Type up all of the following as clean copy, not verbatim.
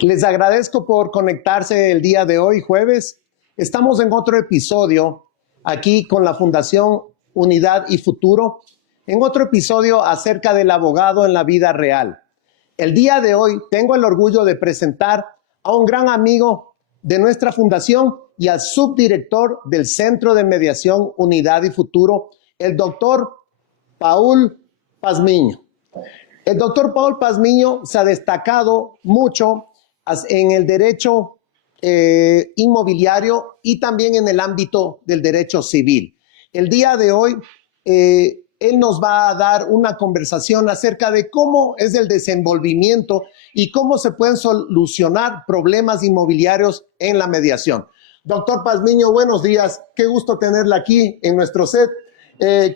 Les agradezco por conectarse el día de hoy, jueves. Estamos en otro episodio aquí con la Fundación Unidad y Futuro, en otro episodio acerca del abogado en la vida real. El día de hoy tengo el orgullo de presentar a un gran amigo de nuestra fundación y al subdirector del Centro de Mediación Unidad y Futuro, el doctor Paul Pazmiño. El doctor Paul Pazmiño se ha destacado mucho en el derecho inmobiliario y también en el ámbito del derecho civil. El día de hoy, él nos va a dar una conversación acerca de cómo es el desenvolvimiento y cómo se pueden solucionar problemas inmobiliarios en la mediación. Doctor Pazmiño, buenos días. Qué gusto tenerla aquí en nuestro set.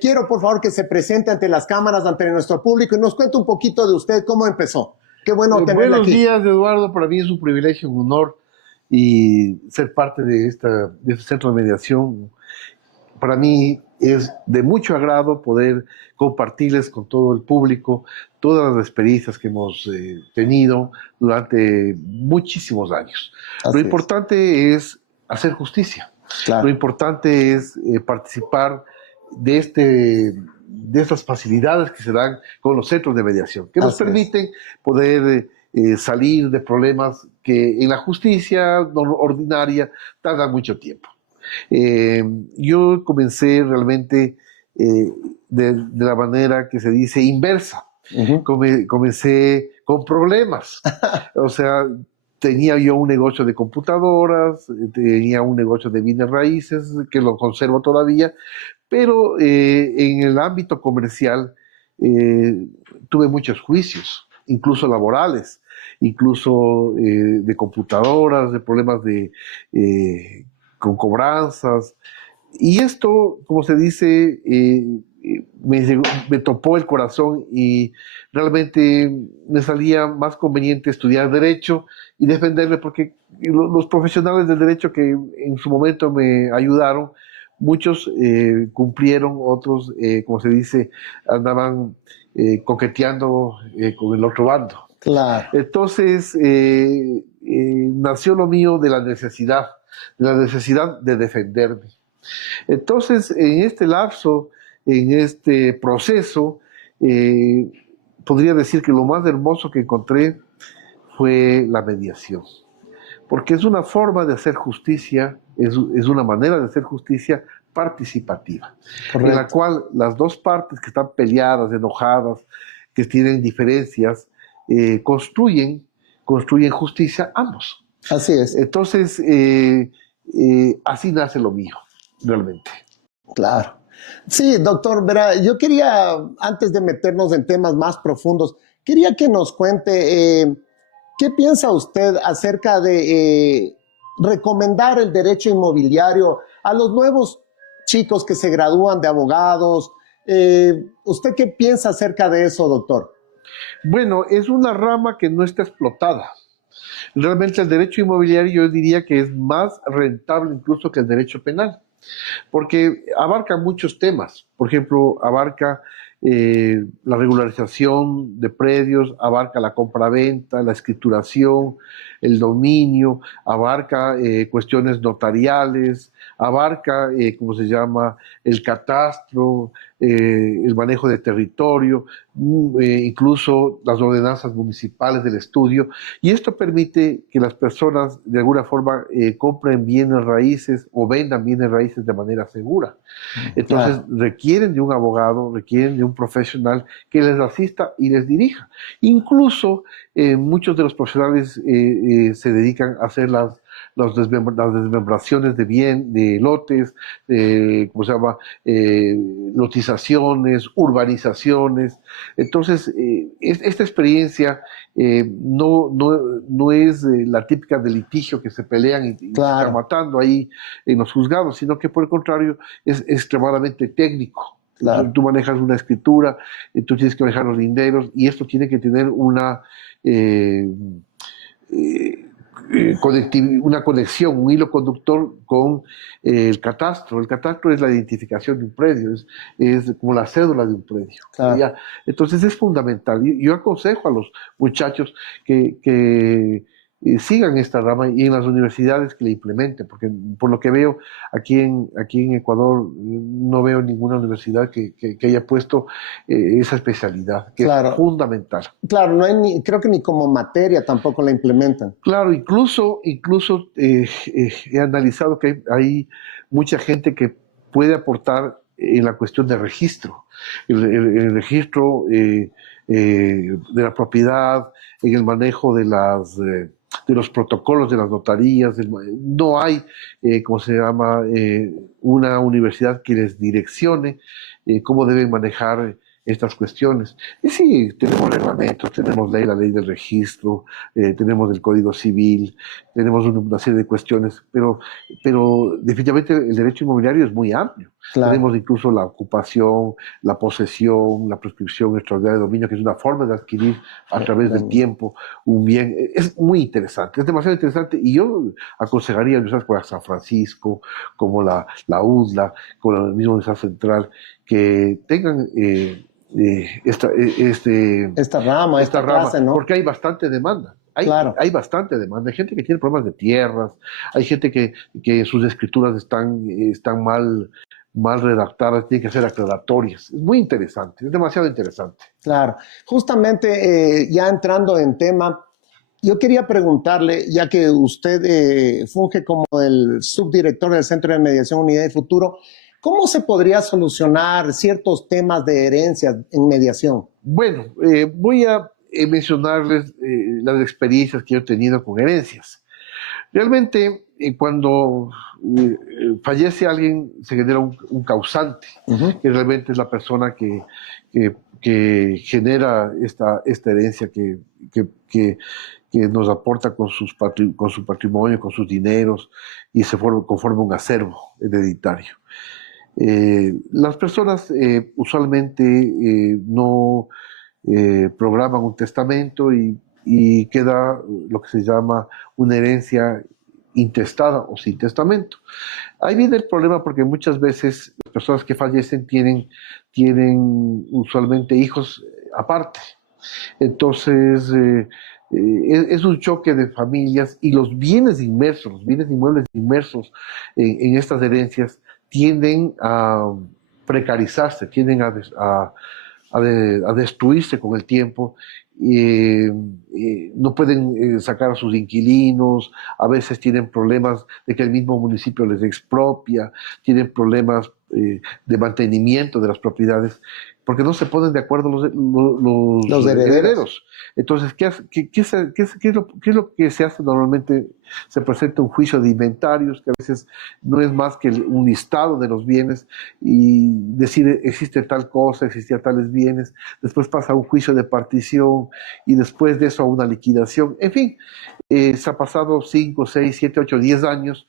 Quiero, por favor, que se presente ante las cámaras, ante nuestro público y nos cuente un poquito de usted, cómo empezó. Qué bueno tenerla aquí. Buenos días, Eduardo. Para mí es un privilegio, un honor y ser parte de este centro de mediación. Para mí es de mucho agrado poder compartirles con todo el público todas las experiencias que hemos tenido durante muchísimos años. Lo importante es hacer justicia. Claro. Lo importante es participar de estas facilidades que se dan con los centros de mediación, que nos permiten poder salir de problemas que en la justicia ordinaria tardan mucho tiempo. Yo comencé realmente de la manera que se dice inversa. Comencé con problemas. O sea, tenía yo un negocio de computadoras, tenía un negocio de bienes raíces, que lo conservo todavía, pero en el ámbito comercial tuve muchos juicios, incluso laborales, incluso de computadoras, de problemas con cobranzas. Y esto, como se dice, me topó el corazón y realmente me salía más conveniente estudiar Derecho y defenderme, porque los profesionales del Derecho que en su momento me ayudaron, muchos cumplieron, otros, como se dice, andaban coqueteando con el otro bando. Claro. Entonces, nació lo mío de la necesidad de defenderme. Entonces, en este lapso, en este proceso, podría decir que lo más hermoso que encontré fue la mediación. Porque es una forma de hacer justicia, es una manera de hacer justicia participativa. Correcto. En la cual las dos partes que están peleadas, enojadas, que tienen diferencias, construyen justicia ambos. Así es. Entonces, así nace lo mío, realmente. Claro. Sí, doctor, verá, yo quería, antes de meternos en temas más profundos, quería que nos cuente qué piensa usted acerca de recomendar el derecho inmobiliario a los nuevos chicos que se gradúan de abogados. ¿Usted qué piensa acerca de eso, doctor? Bueno, es una rama que no está explotada. Realmente el derecho inmobiliario yo diría que es más rentable incluso que el derecho penal, porque abarca muchos temas. Por ejemplo, abarca la regularización de predios, abarca la compraventa, la escrituración, el dominio, abarca cuestiones notariales, abarca, ¿cómo se llama?, el catastro, el manejo de territorio, incluso las ordenanzas municipales del estudio, y esto permite que las personas de alguna forma compren bienes raíces o vendan bienes raíces de manera segura. Entonces requieren de un abogado, requieren de un profesional que les asista y les dirija. Incluso muchos de los profesionales se dedican a hacer las desmembraciones de lotes, ¿cómo se llama?, lotizaciones, urbanizaciones. Entonces, esta experiencia no es la típica de litigio que se pelean y se están matando ahí en los juzgados, sino que por el contrario es extremadamente técnico. Claro. Tú manejas una escritura, tú tienes que manejar los linderos y esto tiene que tener una conexión, un hilo conductor con el catastro. El catastro es la identificación de un predio, es como la cédula de un predio. Entonces es fundamental. Yo aconsejo a los muchachos que sigan esta rama y en las universidades que la implementen, porque por lo que veo aquí en Ecuador no veo ninguna universidad que haya puesto esa especialidad, que es Claro, fundamental. claro, no hay creo que ni como materia tampoco la implementan. Claro, incluso he analizado que hay mucha gente que puede aportar en la cuestión de registro, el registro de la propiedad, en el manejo de los protocolos de las notarías. No hay, ¿cómo se llama?, una universidad que les direccione cómo deben manejar estas cuestiones. Y sí, tenemos reglamentos, tenemos la ley del registro, tenemos el Código Civil, tenemos una serie de cuestiones, pero definitivamente el derecho inmobiliario es muy amplio. Claro, Tenemos incluso la ocupación, la posesión, la prescripción extraordinaria de dominio, que es una forma de adquirir a través del tiempo un bien. Es muy interesante, es demasiado interesante, y yo aconsejaría universidades como la San Francisco, como la UDLA, como la misma Universidad Central, que tengan esta rama, esta esta rama, clase, ¿no? porque hay bastante demanda. Claro. Hay bastante demanda. Hay gente que tiene problemas de tierras, hay gente que sus escrituras están mal redactadas, tienen que ser aclaratorias. Es muy interesante, es demasiado interesante. Claro, justamente ya entrando en tema, yo quería preguntarle, ya que usted funge como el subdirector del Centro de Mediación Unidad y Futuro, ¿cómo se podría solucionar ciertos temas de herencia en mediación? Bueno, voy a mencionarles las experiencias que yo he tenido con herencias. Realmente, cuando fallece alguien, se genera un causante, Ujú. que realmente es la persona que genera esta herencia que nos aporta con con su patrimonio, con sus dineros, y conforma un acervo hereditario. Las personas usualmente no programan un testamento y queda lo que se llama una herencia intestada o sin testamento. Ahí viene el problema porque muchas veces las personas que fallecen tienen usualmente hijos aparte. Entonces, es un choque de familias, y los bienes inmersos, los bienes inmuebles inmersos en estas herencias tienden a precarizarse, tienden a destruirse con el tiempo. No pueden sacar a sus inquilinos, a veces tienen problemas de que el mismo municipio les expropia, tienen problemas de mantenimiento de las propiedades, porque no se ponen de acuerdo Los los herederos. herederos. Entonces, ¿qué es lo que se hace normalmente? Se presenta un juicio de inventarios, que a veces no es más que un listado de los bienes, y decir existe tal cosa, existían tales bienes, después pasa a un juicio de partición, y después de eso a una liquidación. En fin, se ha pasado 5, 6, 7, 8, 10 años,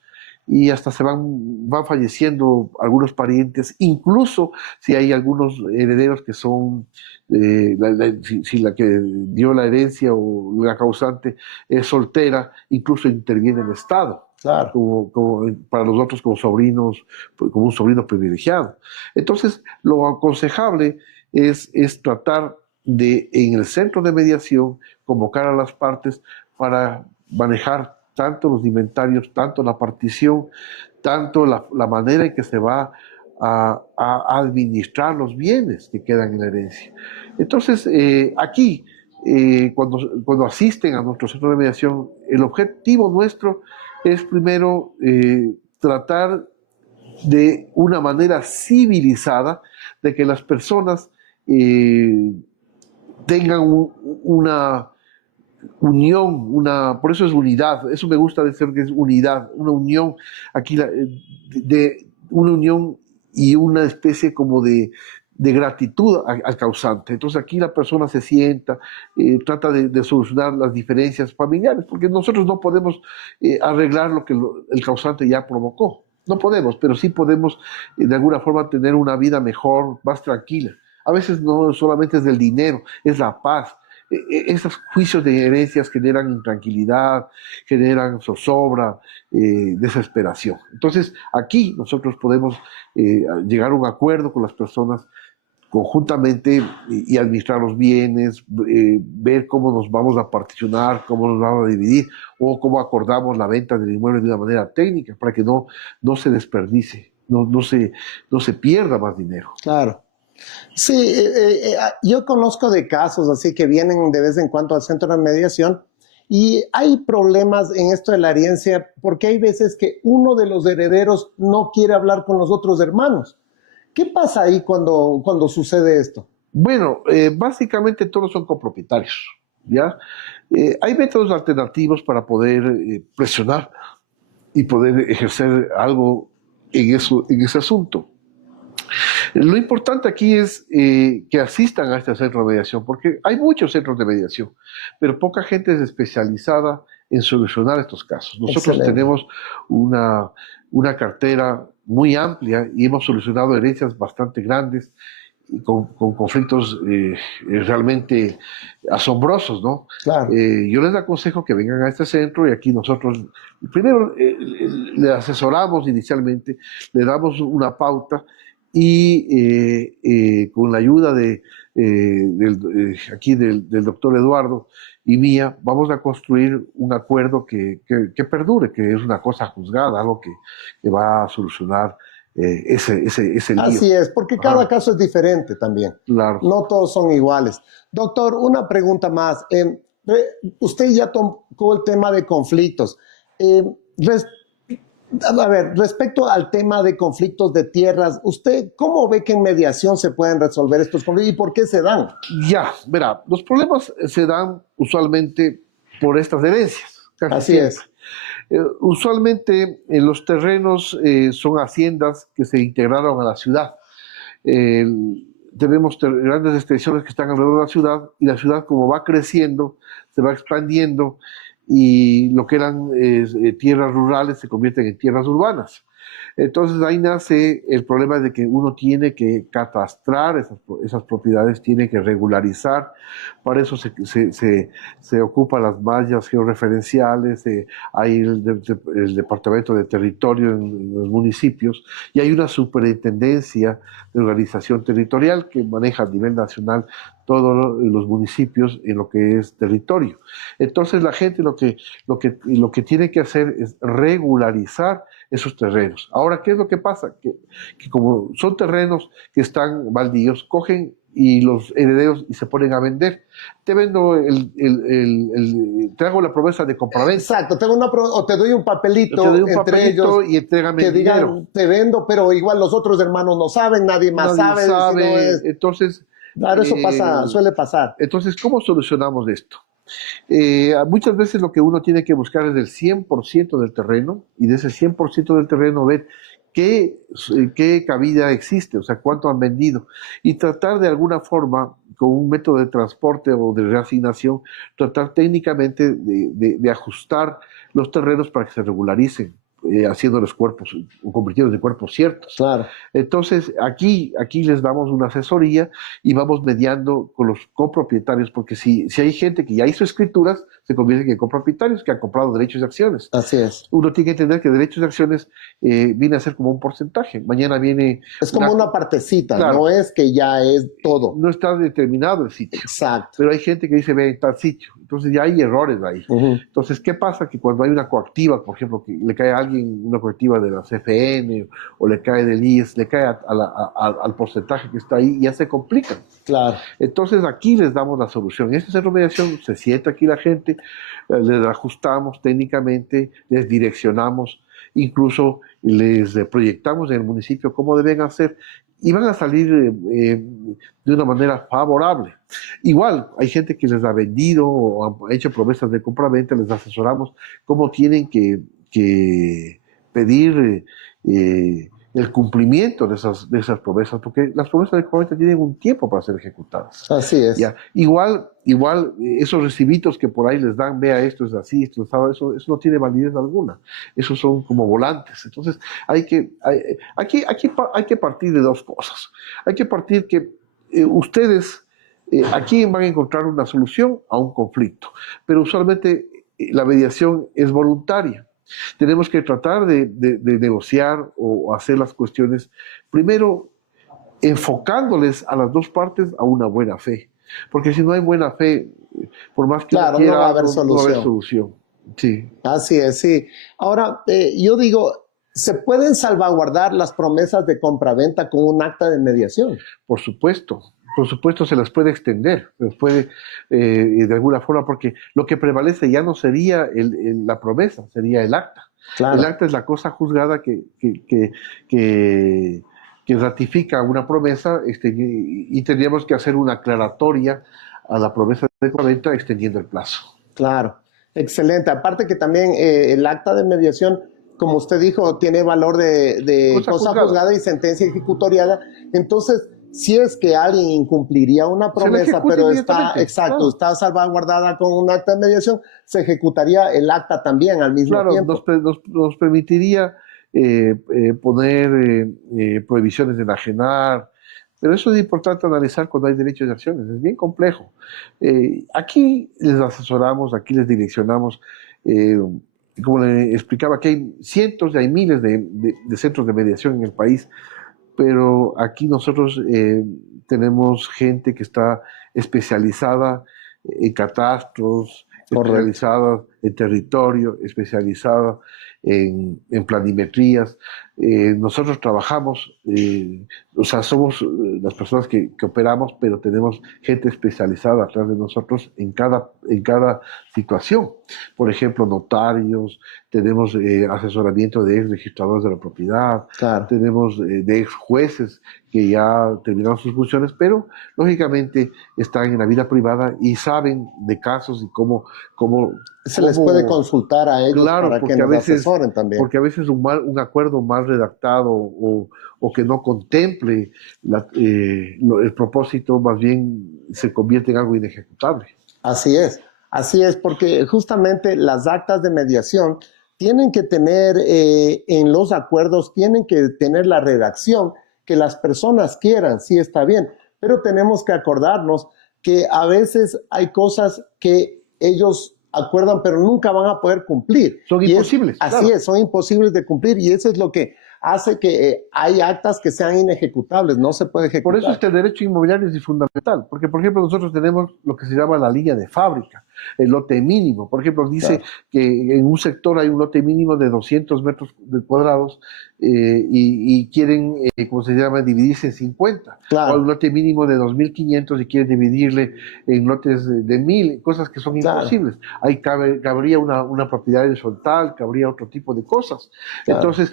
y hasta van falleciendo algunos parientes, incluso si hay algunos herederos que son, si la que dio la herencia o la causante es soltera, incluso interviene el Estado. Claro, Para los otros como sobrinos, como un sobrino privilegiado. Entonces, lo aconsejable es tratar de, en el centro de mediación, convocar a las partes para manejar tanto los inventarios, tanto la partición, tanto la manera en que se va a administrar los bienes que quedan en la herencia. Entonces, aquí, cuando asisten a nuestro centro de mediación, el objetivo nuestro es primero tratar de una manera civilizada de que las personas tengan una unión, por eso es unidad, eso me gusta decir que es unidad, una unión, aquí una unión y una especie como de gratitud al causante. Entonces aquí la persona se sienta, trata de solucionar las diferencias familiares, porque nosotros no podemos arreglar lo que el causante ya provocó. No podemos, pero sí podemos de alguna forma tener una vida mejor, más tranquila. A veces no solamente es del dinero, es la paz. Esos juicios de herencias generan intranquilidad, generan zozobra, desesperación. Entonces, aquí nosotros podemos llegar a un acuerdo con las personas conjuntamente y administrar los bienes, ver cómo nos vamos a particionar, cómo nos vamos a dividir o cómo acordamos la venta del inmueble de una manera técnica para que no se desperdicie, no se pierda más dinero. Claro. Sí, yo conozco de casos así que vienen de vez en cuando al centro de mediación y hay problemas en esto de la herencia porque hay veces que uno de los herederos no quiere hablar con los otros hermanos. ¿Qué pasa ahí cuando sucede esto? Bueno, básicamente todos son copropietarios, ¿ya? Hay métodos alternativos para poder presionar y poder ejercer algo en ese asunto. Lo importante aquí es que asistan a este centro de mediación, porque hay muchos centros de mediación, pero poca gente es especializada en solucionar estos casos. Nosotros Excelente. tenemos una cartera muy amplia y hemos solucionado herencias bastante grandes y con conflictos realmente asombrosos, ¿no? Claro. Yo les aconsejo que vengan a este centro y aquí nosotros, primero le asesoramos inicialmente, le damos una pauta y con la ayuda aquí del doctor Eduardo y mía, vamos a construir un acuerdo que perdure, que es una cosa juzgada, algo que va a solucionar ese lío. Así es, porque cada caso es diferente también. Claro. No todos son iguales. Doctor, una pregunta más. Usted ya tocó el tema de conflictos. A ver, respecto al tema de conflictos de tierras, ¿usted cómo ve que en mediación se pueden resolver estos conflictos y por qué se dan? Ya, verá, los problemas se dan usualmente por estas herencias. Así es. Usualmente los terrenos son haciendas que se integraron a la ciudad. Tenemos grandes extensiones que están alrededor de la ciudad y la ciudad como va creciendo, se va expandiendo y lo que eran tierras rurales se convierten en tierras urbanas. Entonces ahí nace el problema de que uno tiene que catastrar esas propiedades, tiene que regularizar, para eso se ocupan las mallas georreferenciales, hay el Departamento de Territorio en los municipios y hay una superintendencia de organización territorial que maneja a nivel nacional todos los municipios en lo que es territorio. Entonces la gente lo que tiene que hacer es regularizar esos terrenos. Ahora, ¿qué es lo que pasa? Que como son terrenos que están baldíos, cogen y los herederos y se ponen a vender. Te vendo te hago la promesa de compraventa. Exacto, o te doy un papelito, te doy un entre papelito ellos y entrégame que el dinero. digan, te vendo, pero igual los otros hermanos no saben, nadie más sabe. Entonces, claro, eso suele pasar. Entonces, ¿cómo solucionamos esto? Muchas veces lo que uno tiene que buscar es el 100% del terreno y de ese 100% del terreno ver qué cabida existe, o sea, cuánto han vendido y tratar de alguna forma, con un método de transporte o de reasignación, tratar técnicamente de ajustar los terrenos para que se regularicen. Haciendo los cuerpos o convirtiéndose en cuerpos ciertos. Claro. Entonces, aquí les damos una asesoría y vamos mediando con los copropietarios, porque si hay gente que ya hizo escrituras, se convierten en copropietarios que han comprado derechos de acciones. Así es. Uno tiene que entender que derechos de acciones viene a ser como un porcentaje. Mañana viene... Es como una partecita, claro, no es que ya es todo. No está determinado el sitio. Exacto. Pero hay gente que dice, ve en tal sitio. Entonces ya hay errores ahí. Entonces, ¿qué pasa? Que cuando hay una coactiva, por ejemplo, que le cae a alguien una coactiva de la CFN o le cae del IES, le cae al porcentaje que está ahí, ya se complican. Claro. Entonces aquí les damos la solución. En este centro de mediación se sienta aquí la gente, les ajustamos técnicamente, les direccionamos, incluso les proyectamos en el municipio cómo deben hacer y van a salir de una manera favorable. Igual, hay gente que les ha vendido o ha hecho promesas de compra-venta, les asesoramos cómo tienen que pedir el cumplimiento de esas promesas, porque las promesas de compra-venta tienen un tiempo para ser ejecutadas. Así es. ¿Ya? Igual, esos recibitos que por ahí les dan, vea, esto es así, esto es así, eso no tiene validez alguna. Esos son como volantes. Entonces, aquí hay que partir de dos cosas. Hay que partir que ustedes aquí van a encontrar una solución a un conflicto, pero usualmente la mediación es voluntaria. Tenemos que tratar de negociar o hacer las cuestiones, primero, enfocándoles a las dos partes a una buena fe. Porque si no hay buena fe, por más que uno Claro, no quiera va a haber algo, no va a haber solución. solución. Sí, Así es, sí. Ahora, yo digo, ¿se pueden salvaguardar las promesas de compraventa con un acta de mediación? por supuesto. Por supuesto se las puede extender, se las puede de alguna forma, porque lo que prevalece ya no sería la promesa, sería el acta. El Claro. acta es la cosa juzgada que, que ratifica una promesa, y tendríamos que hacer una aclaratoria a la promesa de compraventa extendiendo el plazo. Claro, excelente. Aparte que también el acta de mediación, como usted dijo, tiene valor de Cosa cosa juzgada. juzgada y sentencia ejecutoriada. Entonces, si es que alguien incumpliría una Se la promesa, ejecuta pero está, inmediatamente, exacto, claro. está salvaguardada con un acta de mediación, se ejecutaría el acta también al mismo Claro, tiempo. nos permitiría poner prohibiciones de enajenar, pero eso es importante analizar cuando hay derechos de acciones, es bien complejo. Aquí les asesoramos, aquí les direccionamos, eh, como le explicaba, aquí hay cientos, hay miles de centros de mediación en el país, pero aquí nosotros tenemos gente que está especializada en catastros, Correcto. especializada en territorio, especializada en planimetrías. Nosotros trabajamos, o sea, somos las personas que operamos, pero tenemos gente especializada atrás de nosotros en cada situación. Por ejemplo, notarios, tenemos asesoramiento de ex registradores de la propiedad, Claro. tenemos de ex jueces que ya terminaron sus funciones, pero lógicamente están en la vida privada y saben de casos y cómo, Se les puede cómo consultar a ellos claro, para que nos asesoren también. porque a veces un acuerdo mal redactado o que no contemple el propósito, más bien se convierte en algo inejecutable. Así es, porque justamente las actas de mediación tienen que tener en los acuerdos, tienen que tener la redacción que las personas quieran, sí está bien, pero tenemos que acordarnos que a veces hay cosas que ellos acuerdan, pero nunca van a poder cumplir. Son Y es imposibles, así claro. es, son imposibles de cumplir y eso es lo que hace que hay actas que sean inejecutables, no se puede Por eso ejecutar. el derecho inmobiliario es fundamental, porque por ejemplo nosotros tenemos lo que se llama la línea de fábrica, el lote mínimo. Por ejemplo, dice Claro, que en un sector hay un lote mínimo de 200 metros cuadrados y quieren, ¿cómo se llama?, dividirse en 50. O hay un claro, lote mínimo de 2.500 y quieren dividirle en lotes de 1.000, cosas que son claro, imposibles. Ahí cabría una propiedad horizontal, cabría otro tipo de cosas. claro. Entonces,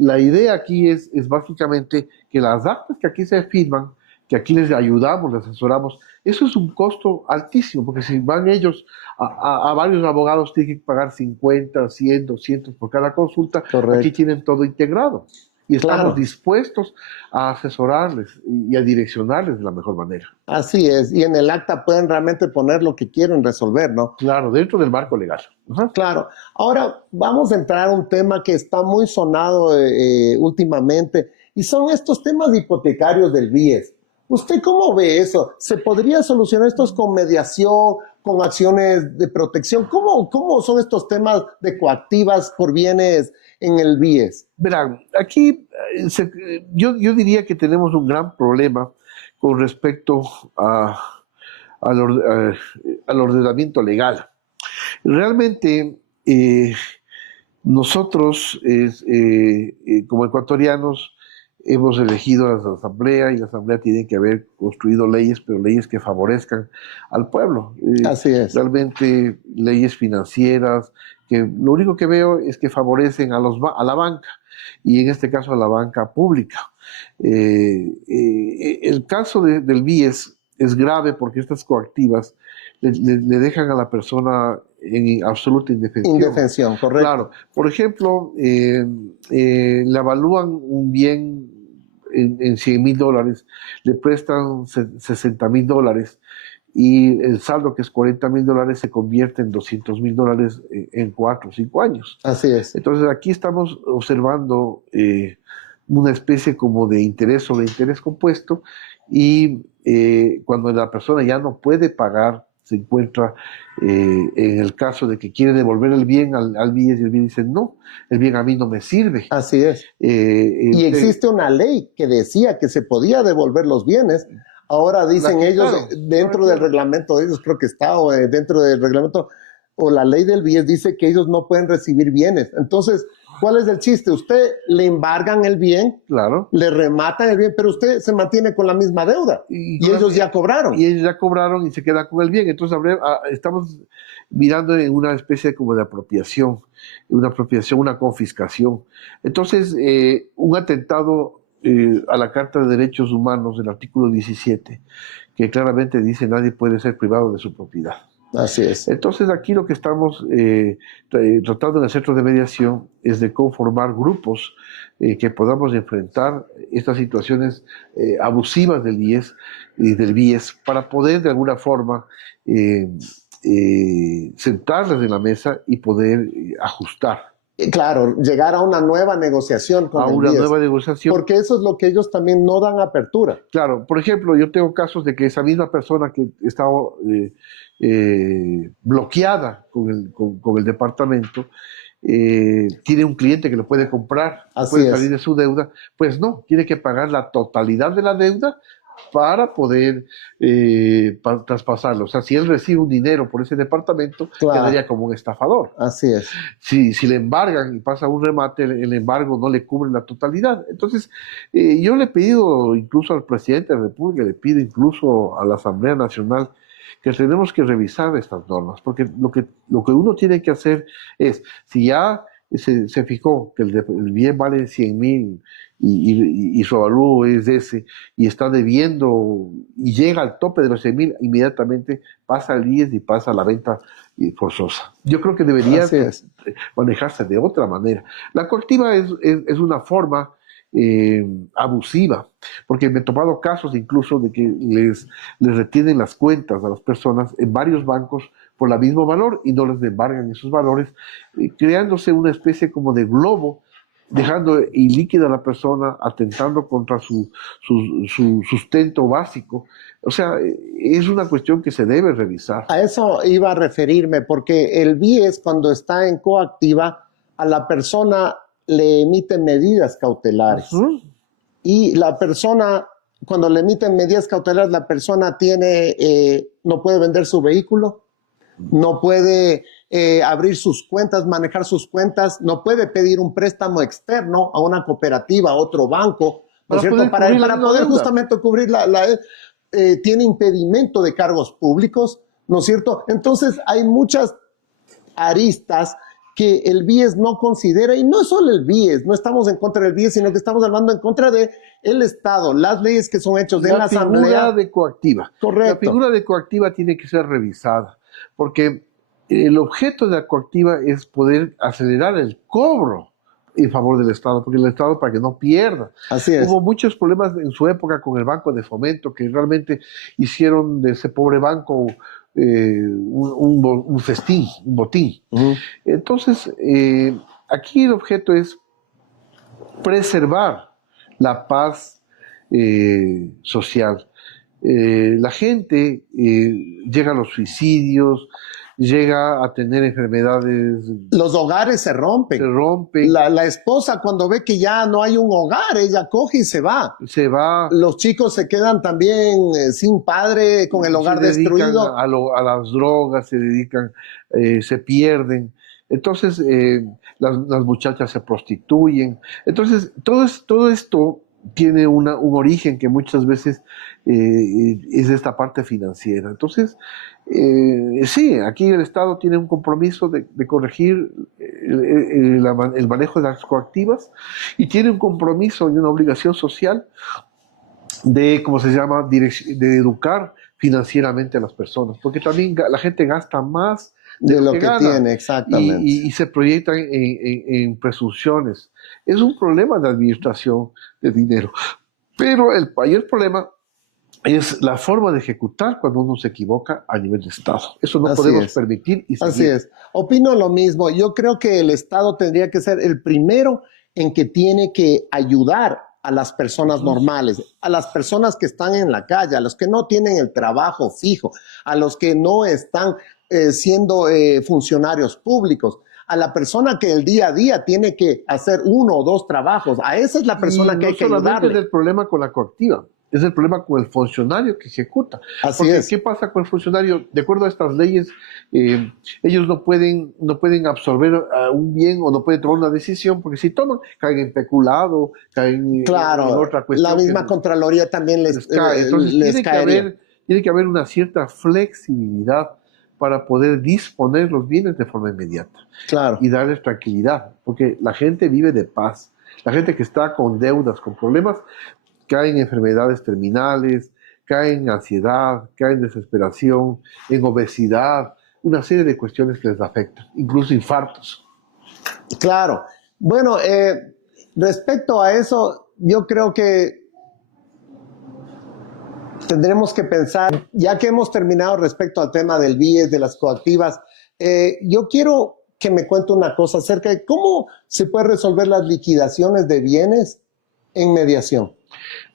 la idea aquí es básicamente que las actas que aquí se firman, que aquí les ayudamos, les asesoramos, eso es un costo altísimo, porque si van ellos a varios abogados, tienen que pagar 50, 100, 200 por cada consulta, aquí Correcto. tienen todo integrado. Y estamos Claro, dispuestos a asesorarles y a direccionarles de la mejor manera. así es. Y en el acta pueden realmente poner lo que quieren resolver, ¿no? Claro, dentro del marco legal. Ajá. Claro. Ahora vamos a entrar a un tema que está muy sonado últimamente y son estos temas hipotecarios del BIES. ¿Usted cómo ve eso? ¿Se podría solucionar estos con mediación, con acciones de protección? ¿Cómo son estos temas de coactivas por bienes en el BIES? Verán, aquí yo diría que tenemos un gran problema con respecto al, al ordenamiento legal. Realmente nosotros como ecuatorianos hemos elegido a la asamblea y la asamblea tiene que haber construido leyes, pero leyes que favorezcan al pueblo. Así es. Realmente leyes financieras que lo único que veo es que favorecen a la banca y en este caso a la banca pública. El caso del BIES es grave porque estas coactivas le dejan a la persona en absoluta indefensión. Indefensión, correcto. Claro, por ejemplo, le evalúan un bien en $100,000, le prestan $60,000 y el saldo que es $40,000 se convierte en $200,000 en 4 o 5 años. Así es. Entonces aquí estamos observando una especie como de interés sobre interés compuesto y cuando la persona ya no puede pagar se encuentra en el caso de que quiere devolver el bien al BIES y el BIES dice, no, el bien a mí no me sirve. Así es. Y existe una ley que decía que se podía devolver los bienes. Ahora dicen ellos, dentro del reglamento de ellos, creo que está, o dentro del reglamento, o la ley del BIES dice que ellos no pueden recibir bienes. Entonces, ¿cuál es el chiste? Usted le embargan el bien, claro, le rematan el bien, pero usted se mantiene con la misma deuda. Y ellos ya cobraron. Y ellos ya cobraron y se queda con el bien. Entonces, estamos mirando en una especie como de apropiación, una confiscación. Entonces, un atentado a la Carta de Derechos Humanos del artículo 17, que claramente dice nadie puede ser privado de su propiedad. Así es. Entonces aquí lo que estamos tratando en el centro de mediación es de conformar grupos que podamos enfrentar estas situaciones abusivas del IES y del BIES para poder de alguna forma sentarles en la mesa y poder ajustar. Claro, llegar a una nueva negociación con el BIES. Nueva negociación. Porque eso es lo que ellos también no dan apertura. Claro, por ejemplo, yo tengo casos de que esa misma persona que está bloqueada con el departamento, tiene un cliente que lo puede comprar, puede salir de su deuda, pues no, tiene que pagar la totalidad de la deuda para poder traspasarlo. O sea, si él recibe un dinero por ese departamento, quedaría como un estafador. Así es. Si le embargan y pasa un remate, el embargo no le cubre la totalidad. Entonces, yo le he pedido incluso al presidente de la República, le pido incluso a la Asamblea Nacional, que tenemos que revisar estas normas, porque lo que uno tiene que hacer es, si ya se fijó que el bien vale 100,000 y su avalúo es ese, y está debiendo y llega al tope de los 100,000, inmediatamente pasa al IES y pasa a la venta forzosa. Yo creo que debería manejarse de otra manera. La coactiva es una forma abusiva, porque me he tomado casos incluso de que les retienen las cuentas a las personas en varios bancos por el mismo valor y no les embargan esos valores, creándose una especie como de globo, dejando ilíquida a la persona, atentando contra su sustento básico. O sea, es una cuestión que se debe revisar. A eso iba a referirme, porque el BIES, cuando está en coactiva, a la persona le emiten medidas cautelares. Y la persona, cuando le emiten medidas cautelares, la persona no puede vender su vehículo, no puede abrir sus cuentas, manejar sus cuentas, no puede pedir un préstamo externo a una cooperativa, a otro banco, ¿no es cierto? Para poder justamente cubrir tiene impedimento de cargos públicos, ¿no es cierto? Entonces hay muchas aristas que el BIES no considera, y no es solo el BIES, no estamos en contra del BIES, sino que estamos hablando en contra del Estado, las leyes que son hechas de la Asamblea. La figura de coactiva. Correcto. La figura de coactiva tiene que ser revisada, porque el objeto de la coactiva es poder acelerar el cobro en favor del Estado, porque el Estado para que no pierda. Así es. Hubo muchos problemas en su época con el Banco de Fomento, que realmente hicieron de ese pobre banco un festín, un botín. Entonces, aquí el objeto es preservar la paz social. La gente llega a los suicidios, llega a tener enfermedades. Los hogares se rompen. Se rompen. La esposa, cuando ve que ya no hay un hogar, ella coge y se va. Se va. Los chicos se quedan también sin padre, con el hogar destruido. A las drogas, se dedican, se pierden. Entonces, las muchachas se prostituyen. Entonces, todo esto tiene un origen que muchas veces es esta parte financiera. Entonces, sí, aquí el Estado tiene un compromiso de corregir el manejo de las coactivas y tiene un compromiso y una obligación social de, ¿cómo se llama?, de educar financieramente a las personas, porque también la gente gasta más de lo que tiene, exactamente. Y se proyectan en presunciones. Es un problema de administración de dinero. Pero el mayor problema es la forma de ejecutar cuando uno se equivoca a nivel de Estado. Eso no podemos permitir. Así es. Opino lo mismo. Yo creo que el Estado tendría que ser el primero en que tiene que ayudar a las personas normales, a las personas que están en la calle, a los que no tienen el trabajo fijo, a los que no están siendo funcionarios públicos, a la persona que el día a día tiene que hacer 1 o 2 trabajos. A esa es la persona que hay que ayudarle. No solamente es el problema con la coactiva, es el problema con el funcionario que ejecuta. Así es. ¿Qué pasa con el funcionario? De acuerdo a estas leyes, ellos no pueden absorber un bien o no pueden tomar una decisión, porque si toman, caen en peculado, caen en otra cuestión. La misma Contraloría también les cae. Entonces tiene que haber una cierta flexibilidad para poder disponer los bienes de forma inmediata. Claro. Y darles tranquilidad, porque la gente vive de paz. La gente que está con deudas, con problemas, cae en enfermedades terminales, cae en ansiedad, cae en desesperación, en obesidad, una serie de cuestiones que les afectan, incluso infartos. Claro. Bueno, respecto a eso, yo creo que tendremos que pensar, ya que hemos terminado respecto al tema del BIES, de las coactivas, yo quiero que me cuente una cosa acerca de cómo se puede resolver las liquidaciones de bienes en mediación.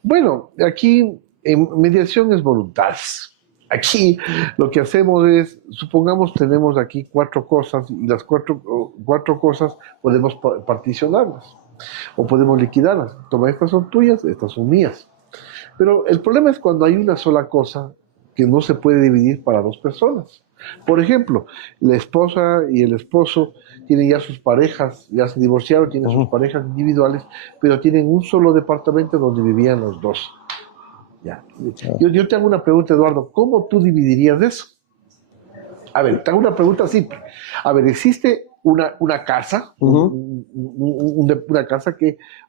Bueno, aquí en mediación es voluntades. Aquí lo que hacemos es, supongamos tenemos aquí 4 cosas y las cuatro cosas podemos particionarlas o podemos liquidarlas. Toma, estas son tuyas, estas son mías. Pero el problema es cuando hay una sola cosa que no se puede dividir para 2 personas. Por ejemplo, la esposa y el esposo tienen ya sus parejas, ya se divorciaron, tienen sus parejas individuales, pero tienen un solo departamento donde vivían los 2. Ya. Yo te hago una pregunta, Eduardo, ¿cómo tú dividirías eso? A ver, te hago una pregunta simple. A ver, existe una casa, una casa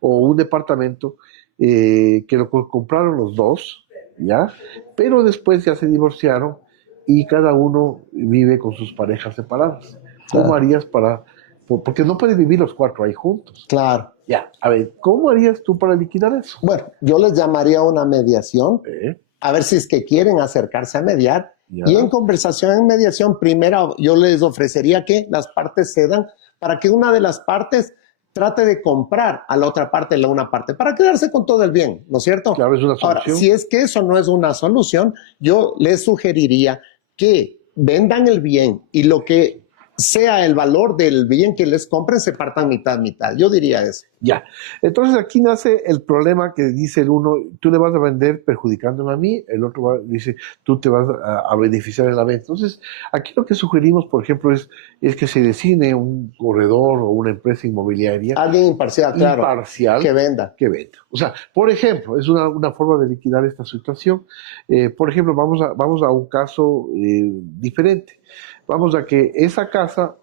o un departamento que lo compraron los 2, ¿ya? Pero después ya se divorciaron y cada uno vive con sus parejas separadas. ¿Cómo harías porque no pueden vivir los 4 ahí juntos? Claro. Ya, a ver, ¿cómo harías tú para liquidar eso? Bueno, yo les llamaría a una mediación, a ver si es que quieren acercarse a mediar. Ya. Y en conversación en mediación, primero yo les ofrecería que las partes cedan para que una de las partes trate de comprar a la otra parte una parte para quedarse con todo el bien, ¿no es cierto? Claro, es una solución. Ahora, si es que eso no es una solución, yo les sugeriría que vendan el bien y lo que sea el valor del bien que les compren se partan mitad. Yo diría eso. Ya. Entonces aquí nace el problema que dice el uno, tú le vas a vender perjudicándome a mí, el otro dice, tú te vas a beneficiar en la venta. Entonces, aquí lo que sugerimos, por ejemplo, es que se designe un corredor o una empresa inmobiliaria. Alguien imparcial, claro. Imparcial. Que venda. O sea, por ejemplo, es una forma de liquidar esta situación. Por ejemplo, vamos a un caso diferente. Vamos a que esa casa,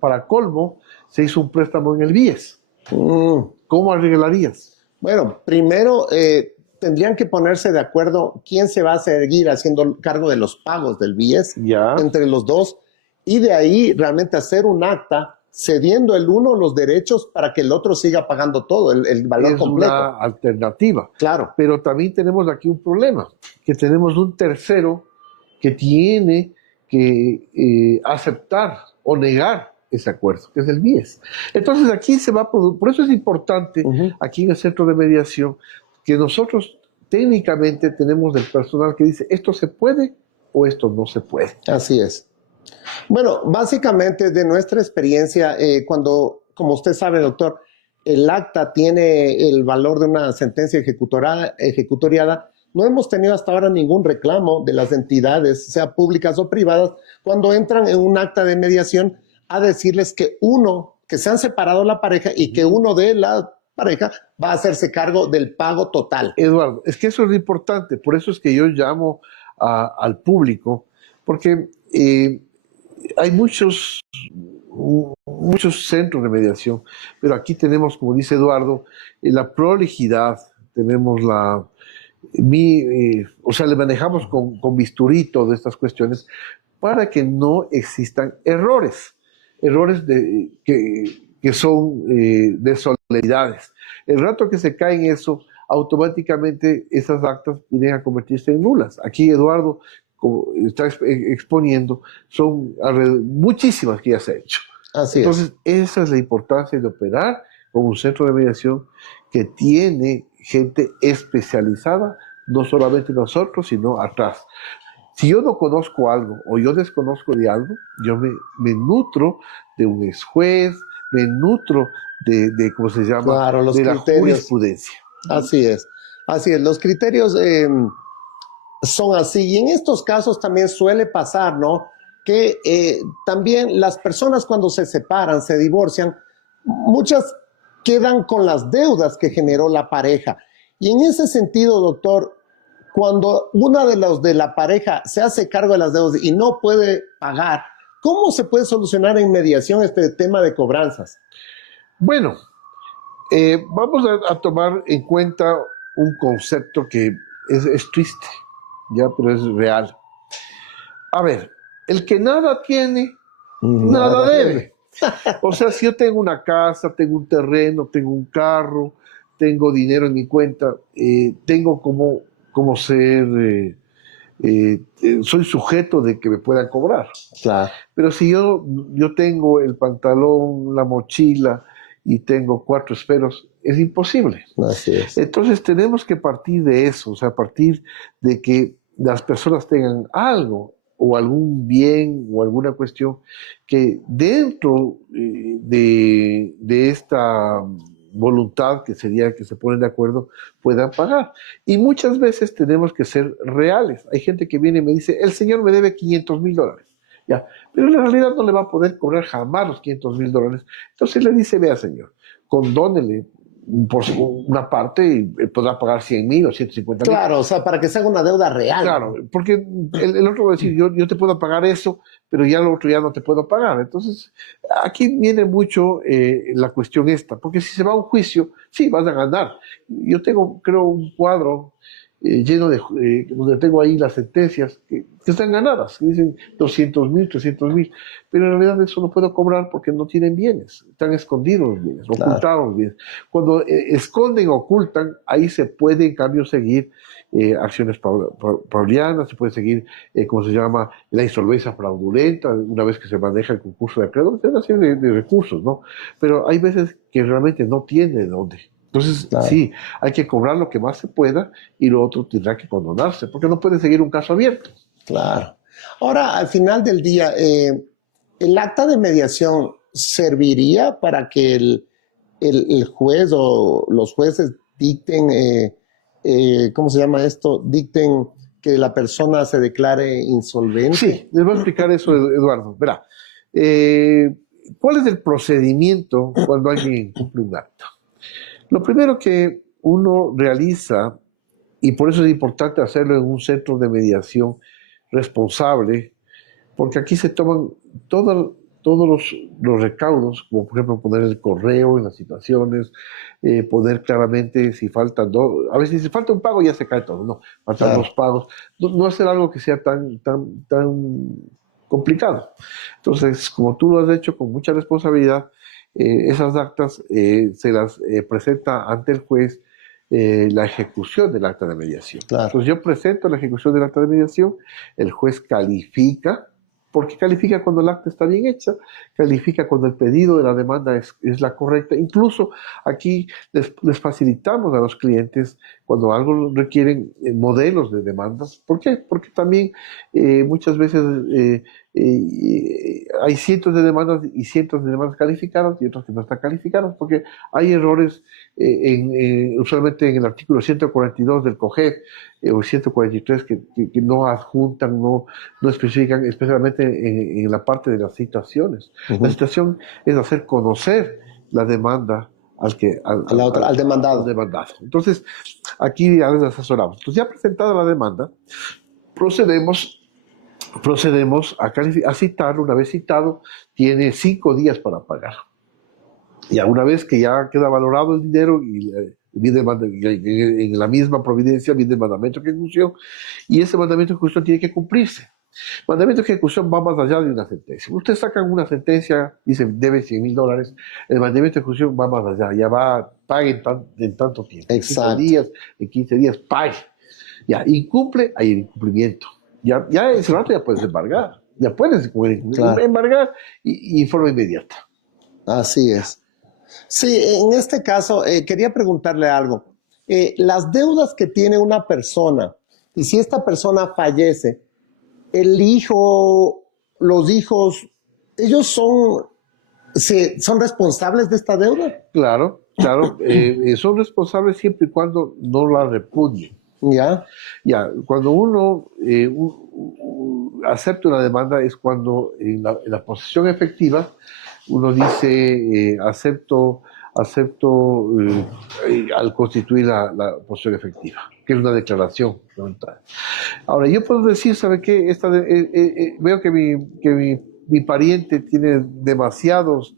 para colmo, se hizo un préstamo en el BIES. ¿Cómo arreglarías? Bueno, primero tendrían que ponerse de acuerdo quién se va a seguir haciendo cargo de los pagos del BIES entre los 2 y de ahí realmente hacer un acta cediendo el uno los derechos para que el otro siga pagando todo, el valor completo. Es una alternativa. Claro. Pero también tenemos aquí un problema, que tenemos un tercero que tiene que aceptar o negar ese acuerdo, que es el BIES. Entonces aquí se va a producir, por eso es importante aquí en el centro de mediación que nosotros técnicamente tenemos el personal que dice esto se puede o esto no se puede. Así es. Bueno, básicamente de nuestra experiencia, cuando, como usted sabe, doctor, el acta tiene el valor de una sentencia ejecutoriada, no hemos tenido hasta ahora ningún reclamo de las entidades, sea públicas o privadas, cuando entran en un acta de mediación a decirles que se han separado la pareja y que uno de la pareja va a hacerse cargo del pago total. Eduardo, es que eso es lo importante, por eso es que yo llamo al público, porque hay muchos centros de mediación, pero aquí tenemos, como dice Eduardo, la prolijidad, tenemos le manejamos con bisturí todas estas cuestiones para que no existan errores que son deslealtades. El rato que se cae en eso, automáticamente esas actas vienen a convertirse en nulas. Aquí Eduardo, como está exponiendo, son muchísimas que ya se ha hecho. Así Entonces, esa es la importancia de operar con un centro de mediación que tiene gente especializada, no solamente nosotros, sino atrás. Si yo no conozco algo o yo desconozco de algo, yo me nutro de un ex juez, me nutro ¿cómo se llama?, Claro, los de la criterios. jurisprudencia. Así es. Así es. Los criterios son así. Y en estos casos también suele pasar, ¿no? Que también las personas cuando se separan, se divorcian, muchas quedan con las deudas que generó la pareja. Y en ese sentido, doctor, cuando una de los de la pareja se hace cargo de las deudas y no puede pagar, ¿cómo se puede solucionar en mediación este tema de cobranzas? Bueno, vamos a tomar en cuenta un concepto que es triste, ya, pero es real. A ver, el que nada tiene, nada debe. O sea, si yo tengo una casa, tengo un terreno, tengo un carro, tengo dinero en mi cuenta, tengo como ser, soy sujeto de que me puedan cobrar. Claro. Pero si yo tengo el pantalón, la mochila y tengo 4 esferos, es imposible. Así es. Entonces tenemos que partir de eso, o sea, partir de que las personas tengan algo o algún bien o alguna cuestión que dentro de esta voluntad que sería que se ponen de acuerdo puedan pagar. Y muchas veces tenemos que ser reales. Hay gente que viene y me dice, el señor me debe $500,000. Ya, pero en realidad no le va a poder cobrar jamás los $500,000. Entonces le dice, vea señor, condónele por una parte y podrá pagar 100,000 o 150,000. Claro, o sea, para que se haga una deuda real. Claro, porque el otro va a decir, yo te puedo pagar eso, pero ya lo otro ya no te puedo pagar. Entonces, aquí viene mucho la cuestión esta, porque si se va a un juicio, sí, vas a ganar. Yo tengo, creo, un cuadro lleno donde tengo ahí las sentencias que están ganadas, que dicen 200,000, 300,000, pero en realidad eso no puedo cobrar porque no tienen bienes, están escondidos los bienes, Claro. ocultados los bienes. Cuando esconden o ocultan, ahí se puede en cambio seguir acciones paulianas, se puede seguir, ¿cómo se llama?, la insolvencia fraudulenta, una vez que se maneja el concurso de acreedores, es una serie de recursos, ¿no? Pero hay veces que realmente no tiene de dónde. Entonces, Claro. sí, hay que cobrar lo que más se pueda y lo otro tendrá que condonarse, porque no puede seguir un caso abierto. Claro. Ahora, al final del día, ¿el acta de mediación serviría para que el juez o los jueces dicten, ¿cómo se llama esto? Dicten que la persona se declare insolvente. Sí, les voy a explicar eso, Eduardo. Verá, ¿cuál es el procedimiento cuando alguien cumple un acta? Lo primero que uno realiza, y por eso es importante hacerlo en un centro de mediación responsable, porque aquí se toman todos los recaudos, como por ejemplo poner el correo en las situaciones, poner claramente si faltan dos, a veces si falta un pago ya se cae todo, no, faltan Claro. 2 pagos, no hacer algo que sea tan complicado. Entonces, como tú lo has hecho con mucha responsabilidad, esas actas se las presenta ante el juez la ejecución del acta de mediación. Claro. Entonces yo presento la ejecución del acta de mediación, el juez califica, porque califica cuando el acta está bien hecha, califica cuando el pedido de la demanda es la correcta. Incluso aquí les facilitamos a los clientes cuando algo requieren modelos de demandas. ¿Por qué? Porque también muchas veces hay cientos de demandas y cientos de demandas calificadas y otras que no están calificadas porque hay errores usualmente en el artículo 142 del COGEP o 143 que no adjuntan, no especifican, especialmente en la parte de las citaciones. La citación es hacer conocer la demanda al demandado. Entonces, aquí ya les asesoramos. Entonces, ya presentada la demanda, procedemos a citar. Una vez citado, tiene 5 días para pagar. Y una vez que ya queda valorado el dinero y en la misma providencia viene el mandamiento de ejecución, y ese mandamiento de ejecución tiene que cumplirse. Mandamiento de ejecución va más allá de una sentencia. Ustedes sacan una sentencia, dicen debe $100,000, el mandamiento de ejecución va más allá, ya va, pague en tanto tiempo. Exacto. En 5 días, en 15 días, pague. Ya, incumple, hay el incumplimiento. Ya ese rato ya puedes embargar. Ya puedes embargar y en forma inmediata. Así es. Sí, en este caso quería preguntarle algo. las deudas que tiene una persona, y si esta persona fallece, el hijo, los hijos, ellos son responsables de esta deuda. Claro, claro, son responsables siempre y cuando no la repudien. ¿Ya? Ya, cuando uno acepta una demanda es cuando en la posesión efectiva uno dice acepto al constituir la posesión efectiva, que es una declaración fundamental. Ahora, yo puedo decir, ¿sabe qué? Veo que mi pariente tiene demasiadas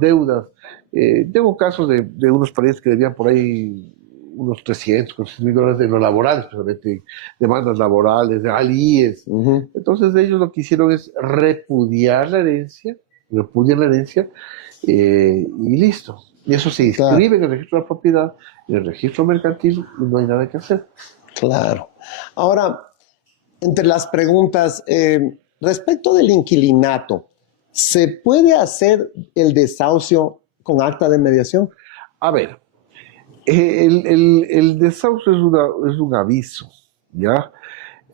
deudas. Tengo casos de unos parientes que debían por ahí unos 300, $400,000 de lo laboral, especialmente demandas laborales, de alíes. Entonces ellos lo que hicieron es repudian la herencia, y listo. Y eso se inscribe en el registro de la propiedad, en el registro mercantil, y no hay nada que hacer. Claro. Ahora, entre las preguntas, respecto del inquilinato, ¿se puede hacer el desahucio con acta de mediación? A ver, el desahucio es un aviso, ¿ya?